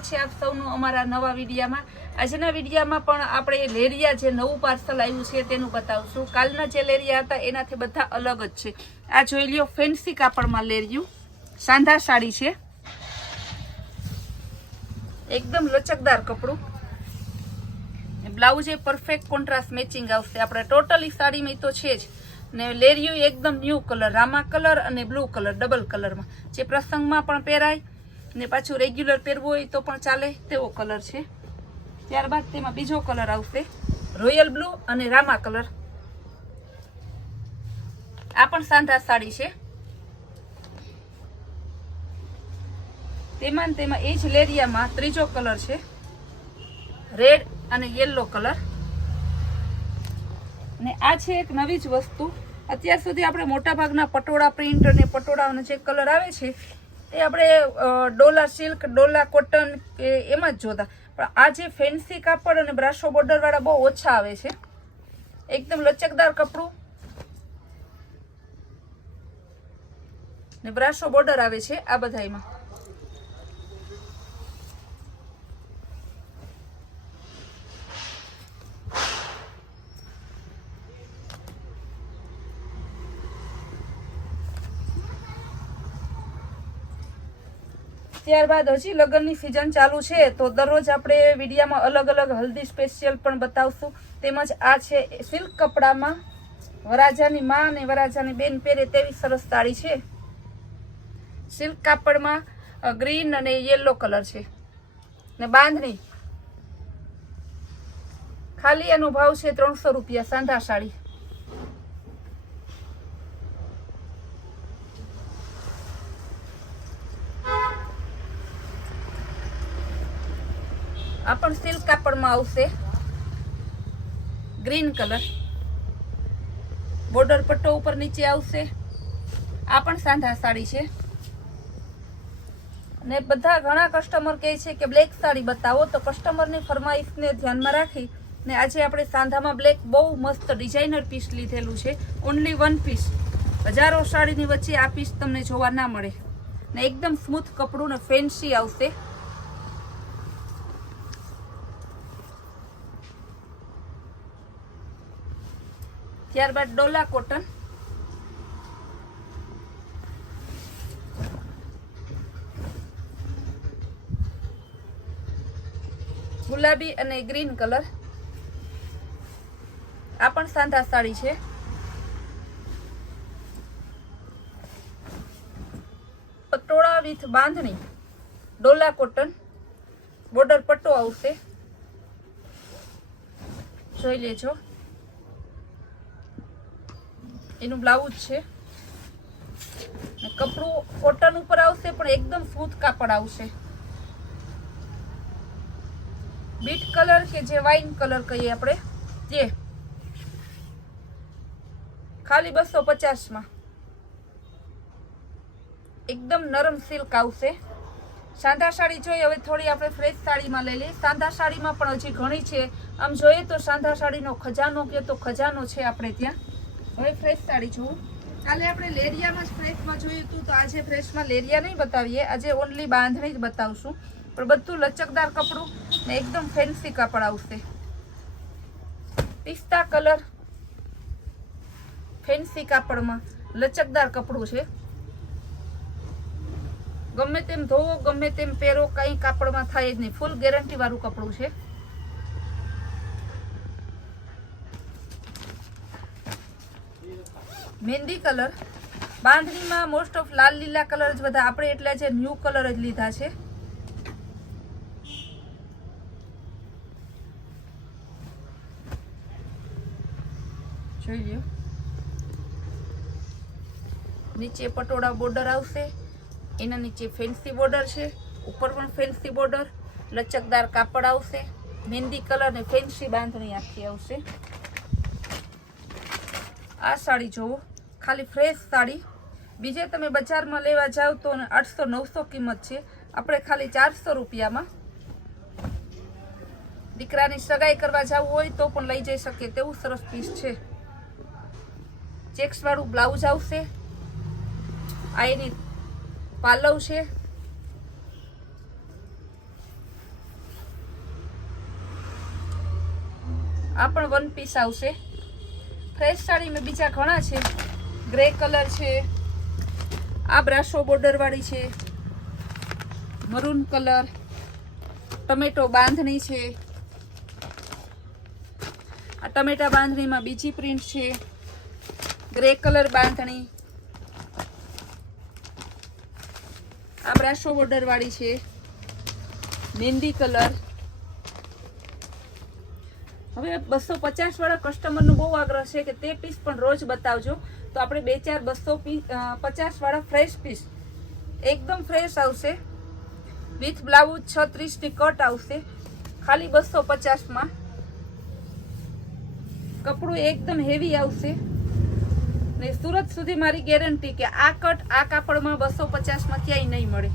સ્વાગત છે આપ સૌનું અમારા નવા વિડીયામાં। આજના વિડીયામાં પણ આપણે લેરિયા જે નવું પાર્સલ આવ્યું છે તેનું બતાવશું। કાલના જે લેરિયા હતા એનાથી બધા અલગ જ છે। આ જોઈ લ્યો, ફેન્સી કાપડમાં લેરિયું, સાંધા સાડી છે, એકદમ લચકદાર કપડું, બ્લાઉઝ એ પરફેક્ટ કોન્ટ્રાસ્ટ મેચિંગ આવશે। આપણે ટોટલી સાડીમાં તો છે જ ને લેરિયું એકદમ ન્યૂ કલર, રામા કલર અને બ્લુ કલર ડબલ કલરમાં, જે પ્રસંગમાં પણ પહેરાય ને પાછું રેગ્યુલર પહેરવું હોય તો પણ ચાલે તેવો કલર છે। ત્યારબાદ તેમાં બીજો કલર આવશે રોયલ બ્લુ અને રામા કલર। આ પણ સાંધા સાડી છે। તેમાં એ જ લેરિયામાં ત્રીજો કલર છે રેડ અને યેલો કલર। ને આ છે એક નવી જ વસ્તુ। અત્યાર સુધી આપણે મોટા ભાગના પટોળા પ્રિન્ટ અને પટોળાનો જે કલર આવે છે એ આપણે ડોલા સિલ્ક, ડોલા કોટન કે એમાં જ જોતા, પણ આ જે ફેન્સી કાપડ અને બ્રાસો બોર્ડર વાળા બહુ ઓછા આવે છે। એકદમ લચકદાર કપડું ને બ્રાસો બોર્ડર આવે છે આ બધામાં। ત્યારબાદ હજી લગ્નની સિઝન ચાલુ છે તો દરરોજ આપણે વિડીયામાં અલગ અલગ હલ્દી સ્પેશિયલ પણ બતાવશું। તેમજ આ છે સિલ્ક કપડામાં વરાજાની માં અને વરાજાની બેન પહેરે તેવી સરસ સાડી છે। સિલ્ક કાપડમાં ગ્રીન અને યેલો કલર છે ને બાંધણી, ખાલી એનો ભાવ છે 300 રૂપિયા। સાંધા સાડી, આ પણ સિલ્ક કાપડમાં આવશે, ગ્રીન કલર, બોર્ડર પટ્ટો ઉપર નીચે આવશે। આ પણ સાંધા સાડી છે ને બધા ઘણા કસ્ટમર કહે છે કે બ્લેક સાડી બતાવો, તો કસ્ટમરની ફરમાઈશને ધ્યાનમાં રાખી ને આજે આપણે સાંધામાં બ્લેક બહુ મસ્ત ડિઝાઇનર પીસ લીધેલું છે। ઓનલી 1 પીસ, હજારો સાડીની વચ્ચે આ પીસ તમને જોવા ના મળે ને એકદમ સ્મૂથ કપડું ને ફેન્સી આવશે। ત્યારબાદ ડોલા કોટન, ગુલાબી અને ગ્રીન કલર, આ પણ સાંધા સાડી છે। પટોળા વિથ બાંધણી, ડોલા કોટન, બોર્ડર પટ્ટો આવશે, જોઈ લેજો। એનું બ્લાઉઝ છે ને કપડું કોટન ઉપર આવશે પણ એકદમ સ્મૂથ કાપડ આવશે। બીટ કલર કે જે વાઇન કલર કહીએ આપણે તે, ખાલી 250 માં એકદમ નરમ સિલ્ક આવશે। સાંધા સાડી જોઈએ, હવે થોડી આપણે ફ્રેશ સાડીમાં લઈ લઈએ। સાંધા સાડીમાં પણ હજી ઘણી છે, આમ જોઈએ તો સાંધા સાડીનો ખજાનો કે તો ખજાનો છે આપણે ત્યાં। હવે ફ્રેશ સાડી જોઉં, કાલે આપણે લેરિયામાં જ ફ્રેશમાં જોયું હતું તો આજે ફ્રેશમાં લેરિયા નહીં બતાવીએ, આજે ઓનલી બાંધણી જ બતાવશું। પણ બધું લચકદાર કપડું ને એકદમ ફેન્સી કાપડ આવશે। પિસ્તા કલર, ફેન્સી કાપડમાં લચકદાર કપડું છે। ગમે તેમ ધોવો, ગમે તેમ પહેરો, કઈ કાપડમાં થાય જ નહીં, ફૂલ ગેરંટી વાળું કપડું છે। મહેંદી કલર, બાંધણીમાં મોસ્ટ ઓફ લાલ લીલા કલર જ બધા, આપણે એટલે જે ન્યૂ કલર જ લીધા છે। જોઈ લ્યો, નીચે પટોળા બોર્ડર આવશે, એના નીચે ફેન્સી બોર્ડર છે, ઉપર પણ ફેન્સી બોર્ડર, લચકદાર કાપડ આવશે, મહેંદી કલર ને ફેન્સી બાંધણી આખી આવશે। આ સાડી જોવો, ખાલી ફ્રેશ સાડી, બીજે તમે બજારમાં લેવા જાવ તો 800-900 કિંમત છે, આપણે ખાલી 400 રૂપિયામાં દીકરાની સગાઈ કરવા જવું હોય તો પણ લઈ જઈ શકીએ તેવું સરસ પીસ છે। ચેક્સ વાળું બ્લાઉઝ આવશે, આ એની પાલવ છે, આ પણ 1 પીસ આવશે. ફ્રેશ સાડીમાં બીજા ઘણા છે. ગ્રે કલર છે, આ બ્રાસો બોર્ડર વાળી છે, મરૂન કલર, ટમેટો બાંધણી છે, આ ટમેટા બાંધણીમાં બીજી પ્રિન્ટ છે, ગ્રે કલર બાંધણી, આ બ્રાસો બોર્ડર વાળી છે, મહેંદી કલર. હવે 250 વાળા કસ્ટમરનો બહુ આગ્રહ છે કે તે પીસ પણ રોજ બતાવજો, તો આપણે 2-4 250 વાળા ફ્રેશ પીસ એકદમ ફ્રેશ આવશે. વિથ બ્લાઉઝ 36 ની કટ આવશે, ખાલી 250 માં. કપડું એકદમ હેવી આવશે ને સુરત સુધી મારી ગેરંટી કે આ કટ આ કાપડમાં 250 માં ક્યાંય નહીં મળે.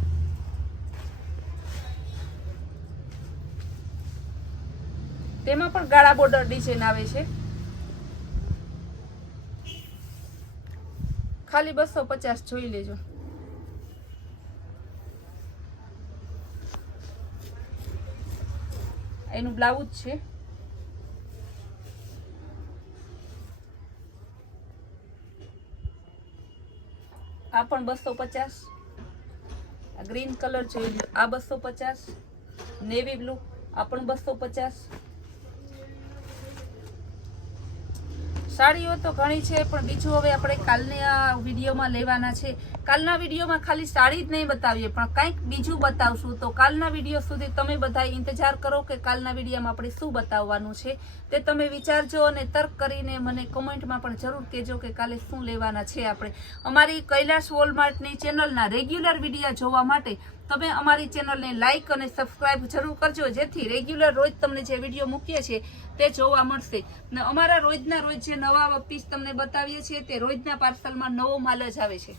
તેમાં પણ ગાળા બોર્ડર ડિઝાઇન આવે છે, ખાલી 250 જોઈ લેજો. એનું બ્લાઉઝ છે, આ પણ 250. આ ગ્રીન કલર જોઈ લો, આ 250. નેવી બ્લુ, આ પણ 250. સાડીઓ તો ઘણી છે, પણ બીજું હવે આપણે કાલના વિડીયોમાં લેવાના છે. કાલના વિડીયોમાં ખાલી સાડી જ નહીં બતાવીએ, પણ કંઈક બીજું બતાવશું. તો કાલના વિડીયો સુધી તમે બધા ઇંતજાર કરો કે કાલના વિડીયોમાં આપણે શું બતાવવાનું છે તે તમે વિચારજો અને તર્ક કરીને મને કોમેન્ટમાં પણ જરૂર કહેજો કે કાલે શું લેવાના છે. આપણે અમારી કૈલાશ વોલમાર્ટની ચેનલના રેગ્યુલર વિડીયો જોવા માટે તમે અમારી ચેનલને લાઇક અને સબસ્ક્રાઇબ જરૂર કરજો, જેથી રેગ્યુલર રોજ તમને જે વિડીયો મૂકીએ છીએ તે જોવા મળશે. ને અમારા રોજના રોજ જે નવા પીસ તમને બતાવીએ છીએ તે રોજના પાર્સલમાં નવો માલ જ આવે છે.